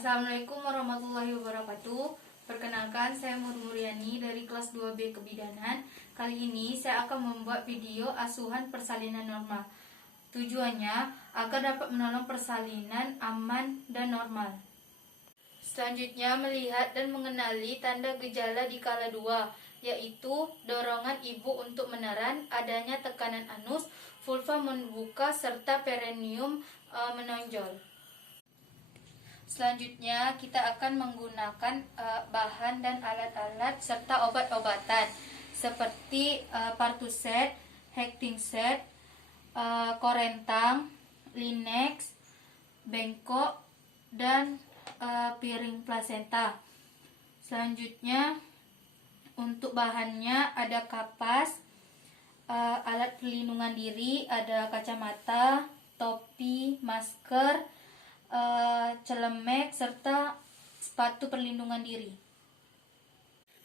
Assalamualaikum warahmatullahi wabarakatuh. Perkenalkan, saya Murmuriani dari kelas 2B Kebidanan. Kali ini saya akan membuat video asuhan persalinan normal. Tujuannya agar dapat menolong persalinan aman dan normal. Selanjutnya, melihat dan mengenali tanda gejala di kala 2, yaitu dorongan ibu untuk meneran, adanya tekanan anus, vulva membuka, serta perineum menonjol. Selanjutnya, kita akan menggunakan bahan dan alat-alat serta obat-obatan seperti Partuset, Hectingset, Korentang, Linex, Bengkok, dan piring plasenta. Selanjutnya, untuk bahannya ada kapas, alat pelindungan diri, ada kacamata, topi, masker, celemek, serta sepatu perlindungan diri.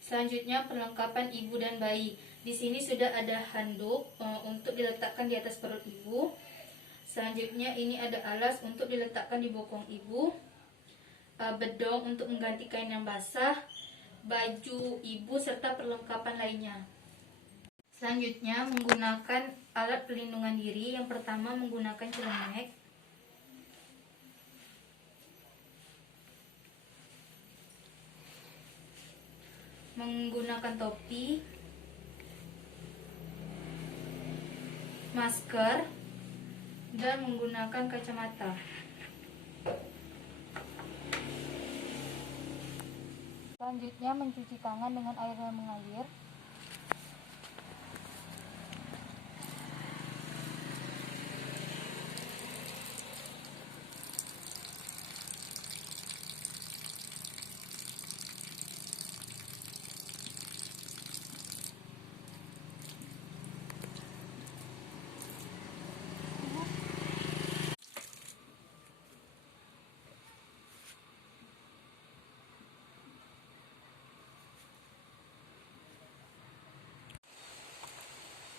Selanjutnya, perlengkapan ibu dan bayi. Di sini sudah ada handuk untuk diletakkan di atas perut ibu. Selanjutnya, ini ada alas untuk diletakkan di bokong ibu, bedong untuk mengganti kain yang basah, baju ibu, serta perlengkapan lainnya. Selanjutnya, menggunakan alat pelindungan diri. Yang pertama, menggunakan celemek, menggunakan topi, masker, dan menggunakan kacamata. Selanjutnya, mencuci tangan dengan air yang mengalir.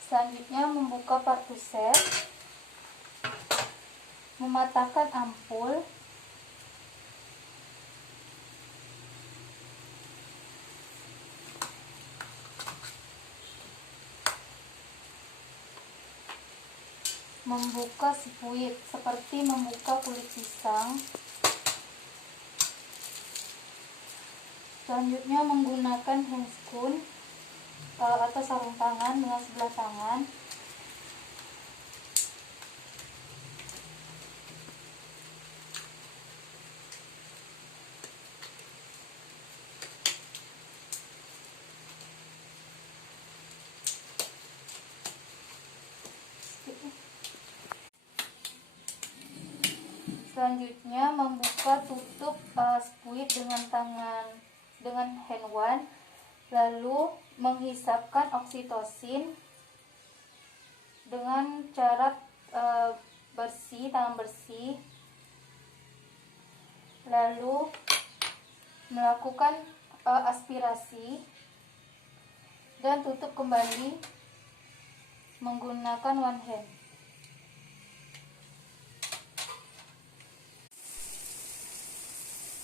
Selanjutnya, membuka Partuset, mematahkan ampul, membuka spuit seperti membuka kulit pisang. Selanjutnya, menggunakan handscoon atau sarung tangan dengan sebelah tangan. Selanjutnya, membuka tutup spuit dengan hand wand, lalu menghisapkan oksitosin dengan cara tangan bersih, lalu melakukan aspirasi dan tutup kembali menggunakan one hand.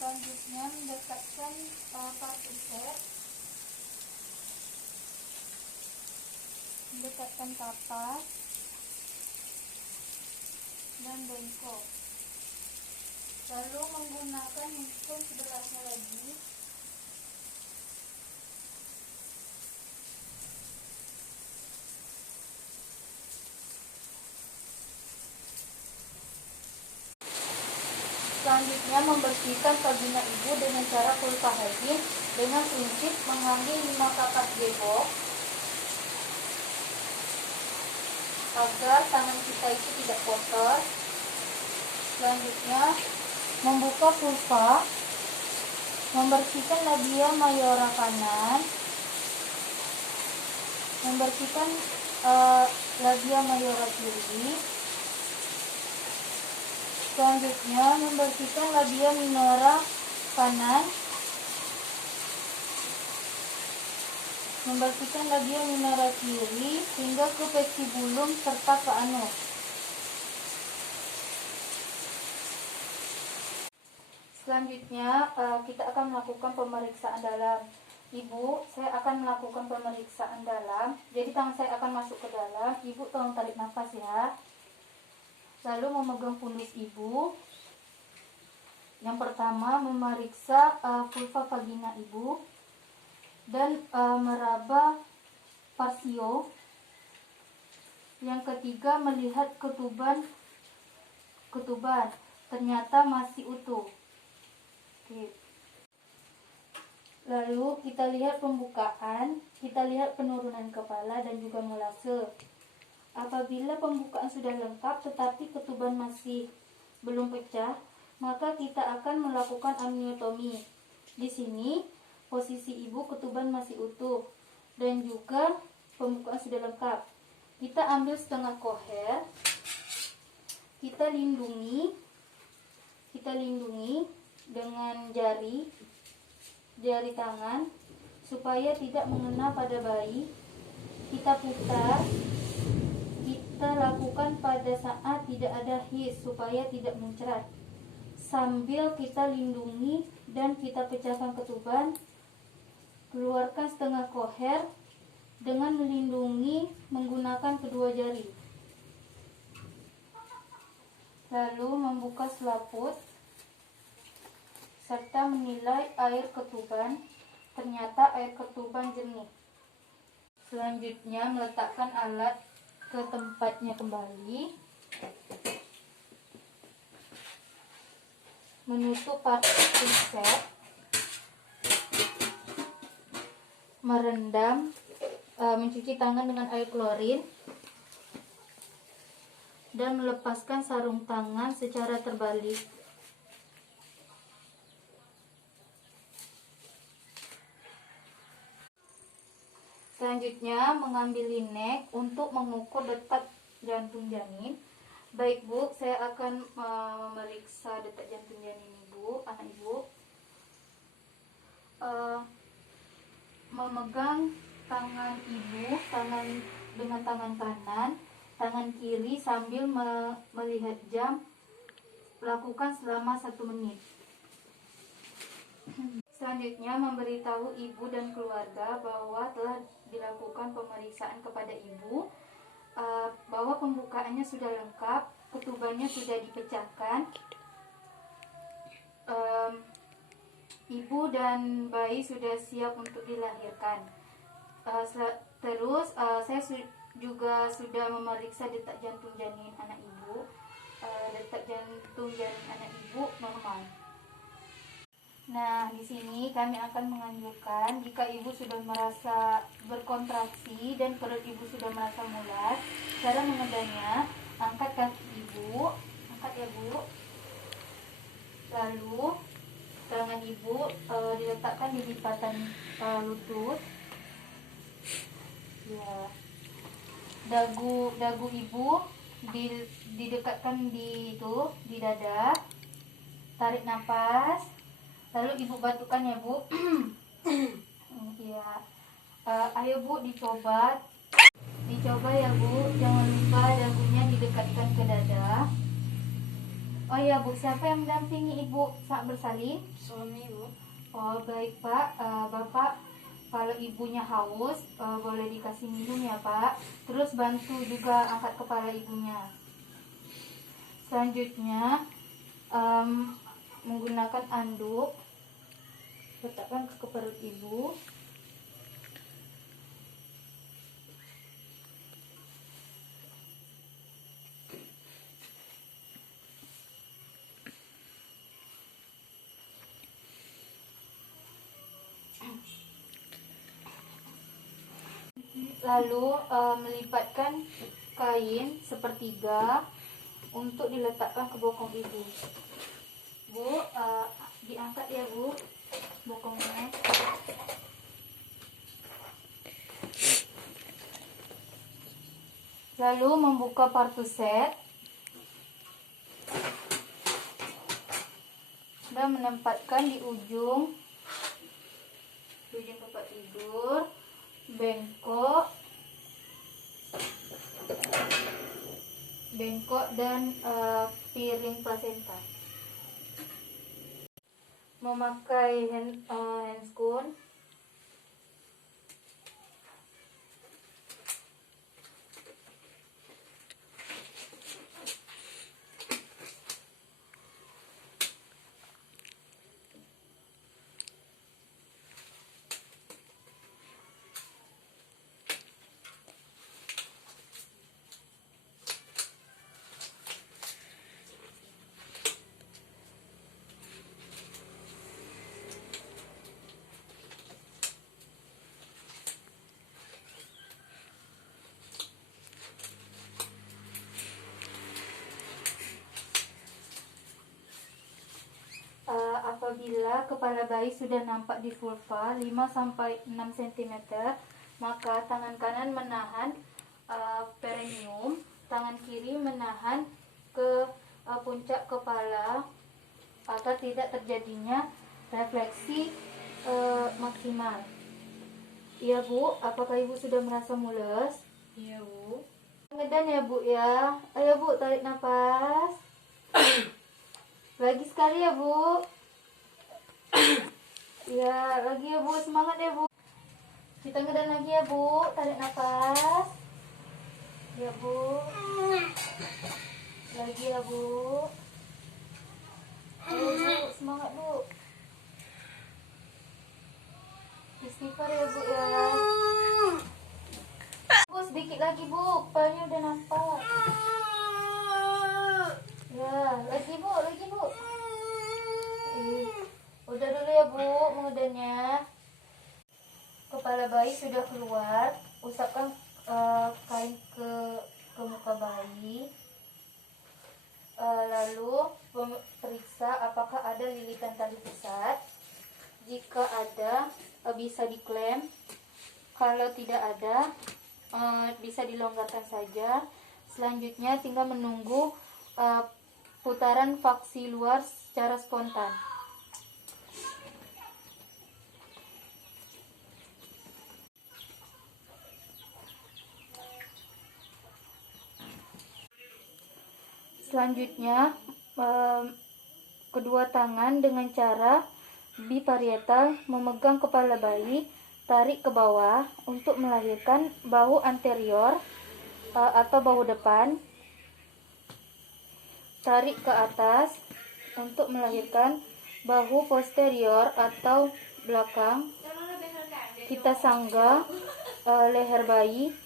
Selanjutnya, mendekatkan Partuset, mendekatkan kapas dan bengkok, lalu menggunakan handscoon sebelahnya lagi. Selanjutnya, membersihkan vagina ibu dengan cara vulva hygiene dengan prinsip mengambil 5 kapas gebok agar tangan kita itu tidak kotor. Selanjutnya, membuka vulva, membersihkan labia mayora kanan, membersihkan labia mayora kiri. Selanjutnya, membersihkan labia minora kanan, membersihkan labia minora kiri hingga ke vestibulum serta ke anus. Selanjutnya kita akan melakukan pemeriksaan dalam. Ibu, saya akan melakukan pemeriksaan dalam. Jadi tangan saya akan masuk ke dalam. Ibu tolong tarik nafas ya. Lalu memegang fundus ibu. Yang pertama memeriksa vulva vagina ibu dan meraba parsio. Yang ketiga melihat ketuban. Ternyata masih utuh. Oke. Lalu kita lihat pembukaan, kita lihat penurunan kepala dan juga molase. Apabila pembukaan sudah lengkap tetapi ketuban masih belum pecah, maka kita akan melakukan amniotomi. Di sini posisi ibu ketuban masih utuh dan juga pembukaan sudah lengkap. Kita ambil setengah koher, kita lindungi dengan jari tangan supaya tidak mengena pada bayi. Kita putar, kita lakukan pada saat tidak ada his supaya tidak muncrat. Sambil kita lindungi dan kita pecahkan ketuban, keluarkan setengah koher dengan melindungi menggunakan kedua jari. Lalu membuka selaput serta menilai air ketuban. Ternyata air ketuban jernih. Selanjutnya meletakkan alat ke tempatnya kembali. Menutup partikel set. Merendam, mencuci tangan dengan air klorin. Dan melepaskan sarung tangan secara terbalik. Selanjutnya mengambil linek untuk mengukur detak jantung janin. Baik Bu, saya akan memeriksa detak jantung janin ibu, anak ibu. Memegang tangan ibu, dengan tangan kanan, tangan kiri sambil melihat jam. Lakukan selama 1 menit. Selanjutnya memberitahu ibu dan keluarga bahwa telah dilakukan pemeriksaan kepada ibu, bahwa pembukaannya sudah lengkap, ketubannya sudah dipecahkan, ibu dan bayi sudah siap untuk dilahirkan. Terus saya juga sudah memeriksa detak jantung janin anak ibu. Detak jantung janin anak ibu normal. Nah, di sini kami akan menganjurkan jika ibu sudah merasa berkontraksi dan perut ibu sudah merasa mulas, cara mengedahnya, angkat kaki ibu, angkat ya Bu. Lalu tangan ibu diletakkan di lipatan lutut. Ya. Dagu ibu didekatkan di dada. Tarik nafas. Lalu ibu batukkan ya Bu. Ya. Ayo Bu dicoba ya Bu. Jangan lupa dagunya didekatkan ke dada. Oh ya Bu, siapa yang mendampingi ibu saat bersalin? Suami Bu. Oh baik Pak. Bapak kalau ibunya haus boleh dikasih minum ya Pak. Terus bantu juga angkat kepala ibunya. Selanjutnya menggunakan anduk, letakkan ke perut ibu. Lalu melipatkan kain sepertiga untuk diletakkan ke bokong ibu. Bu, diangkat ya Bu bokongnya. Lalu membuka partuset dan menempatkan di ujung tempat tidur, bengkok dan piring plasenta. memakai handscoon. Apabila kepala bayi sudah nampak di vulva 5-6 cm, maka tangan kanan menahan perineum, tangan kiri menahan ke puncak kepala agar tidak terjadinya refleksi maksimal. Iya Bu, apakah Ibu sudah merasa mules? Iya Bu. Ngedan ya Bu ya. Ayo Bu, tarik nafas. Lagi sekali ya Bu. Ya, lagi ya Bu, semangat ya Bu. Kita ngedan lagi ya Bu, tarik nafas. Ya Bu. Lagi ya Bu. Ayo Bu, semangat Bu. Istighfar ya Bu ya. Bu, sedikit lagi Bu, kepalanya udah nampak. Ya, lagi Bu, lagi Bu. Udah dulu ya Bu, mengedannya. Kepala bayi sudah keluar, usapkan kain ke muka bayi. Lalu periksa apakah ada lilitan tali pusat. Jika ada, bisa diklem. Kalau tidak ada, bisa dilonggarkan saja. Selanjutnya tinggal menunggu putaran vaksi luar secara spontan. Selanjutnya, kedua tangan dengan cara biparietal memegang kepala bayi, tarik ke bawah untuk melahirkan bahu anterior atau bahu depan, tarik ke atas untuk melahirkan bahu posterior atau belakang. Kita sanggah leher bayi,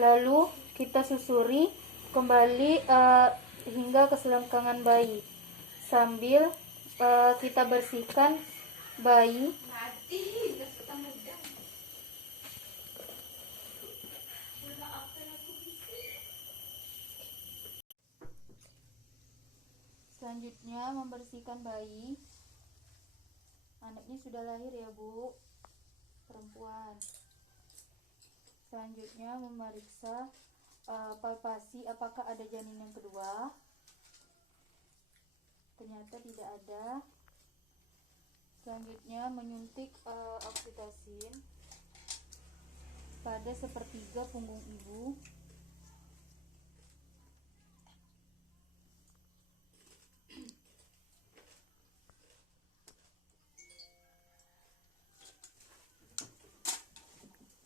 lalu kita susuri kembali hingga ke selangkangan bayi, sambil kita bersihkan bayi. Selanjutnya membersihkan bayi. Anaknya sudah lahir ya Bu, perempuan. Selanjutnya memeriksa palpasi apakah ada janin yang kedua. Ternyata tidak ada. Selanjutnya menyuntik oksitosin pada sepertiga punggung ibu.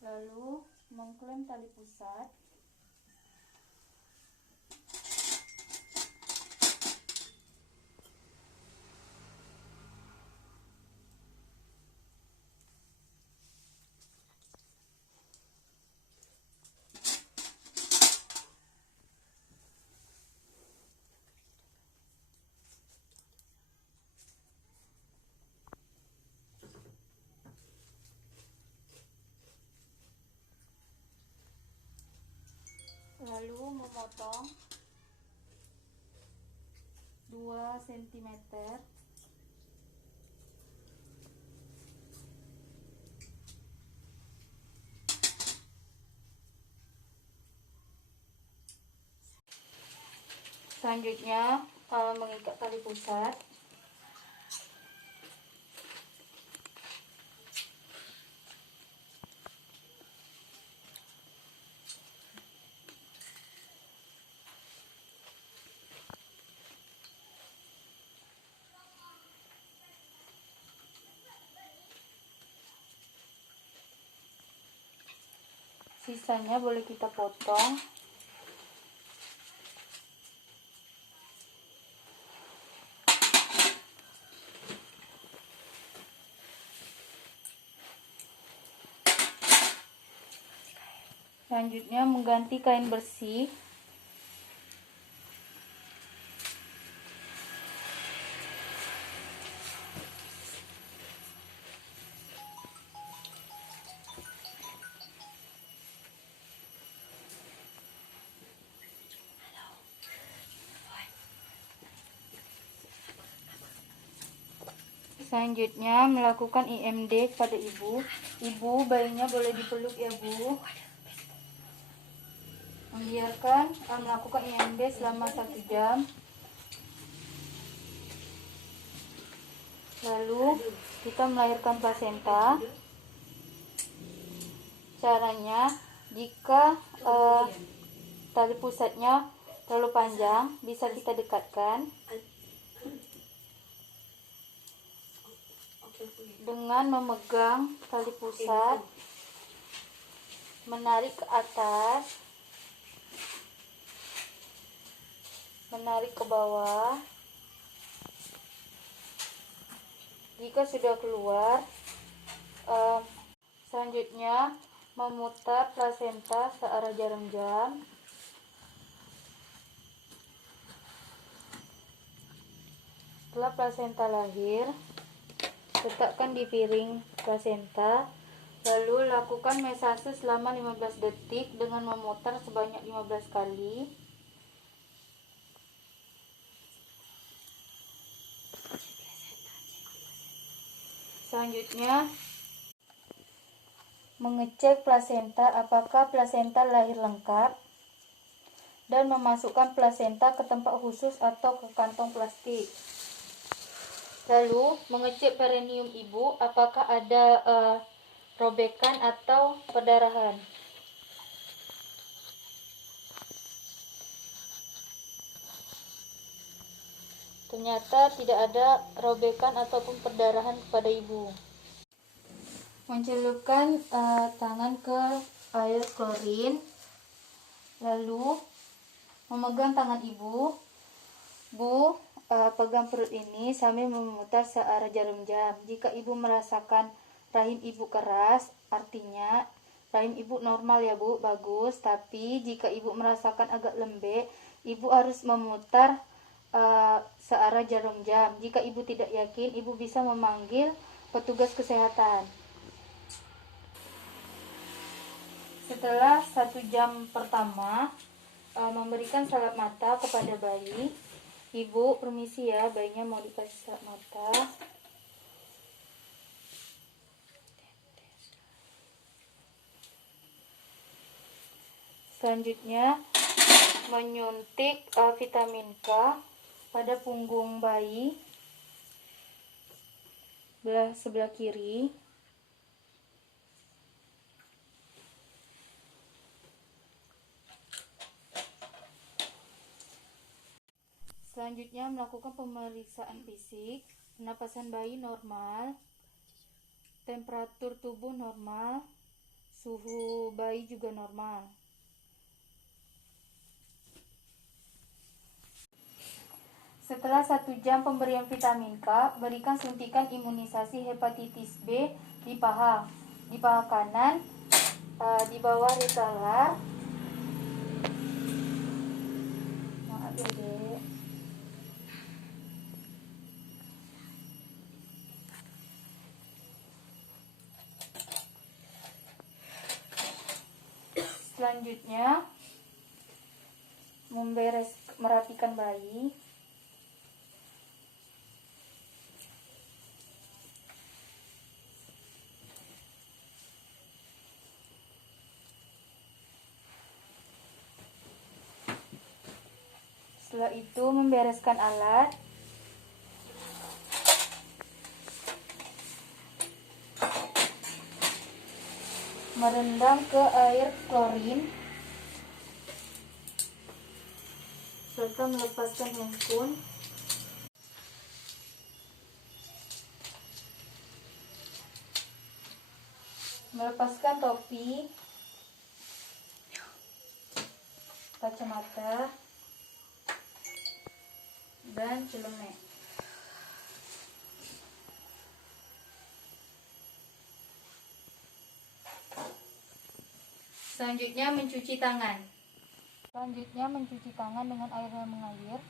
Lalu mengklem tali pusat. Lalu memotong 2 cm. Selanjutnya mengikat tali pusat. Sisanya boleh kita potong. Selanjutnya mengganti kain bersih. Selanjutnya melakukan IMD kepada ibu. Ibu, bayinya boleh dipeluk ya Bu. Membiarkan melakukan IMD selama 1 jam. Lalu kita melahirkan plasenta. Caranya, jika tali pusatnya terlalu panjang, bisa kita dekatkan dengan memegang tali pusat, menarik ke atas, menarik ke bawah. Jika sudah keluar, selanjutnya memutar plasenta searah jarum jam. Setelah plasenta lahir, letakkan di piring plasenta, lalu lakukan mesase selama 15 detik dengan memutar sebanyak 15 kali. Selanjutnya, mengecek plasenta apakah plasenta lahir lengkap dan memasukkan plasenta ke tempat khusus atau ke kantong plastik. Lalu mengecek perineum ibu apakah ada robekan atau perdarahan. Ternyata tidak ada robekan ataupun perdarahan kepada ibu. Mencelupkan tangan ke air klorin, lalu memegang tangan ibu. Bu, pegang perut ini sambil memutar searah jarum jam. Jika ibu merasakan rahim ibu keras, artinya rahim ibu normal ya Bu, bagus. Tapi jika ibu merasakan agak lembek, ibu harus memutar searah jarum jam. Jika ibu tidak yakin, ibu bisa memanggil petugas kesehatan. Setelah 1 jam pertama memberikan salep mata kepada bayi. Ibu, permisi ya, bayinya mau dikasih salep mata. Selanjutnya menyuntik vitamin K pada punggung bayi sebelah kiri. Selanjutnya melakukan pemeriksaan fisik. Pernapasan bayi normal, temperatur tubuh normal, suhu bayi juga normal. Setelah 1 jam pemberian vitamin K, berikan suntikan imunisasi hepatitis B di paha kanan, di bawah risalar. Maaf ya Dek. Selanjutnya merapikan bayi. Setelah itu membereskan alat. Merendam ke air klorin serta melepaskan handphone. Melepaskan topi. kacamata, dan celemek. Selanjutnya mencuci tangan. Selanjutnya mencuci tangan dengan air yang mengalir.